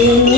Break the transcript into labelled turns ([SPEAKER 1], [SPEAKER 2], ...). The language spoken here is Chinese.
[SPEAKER 1] い。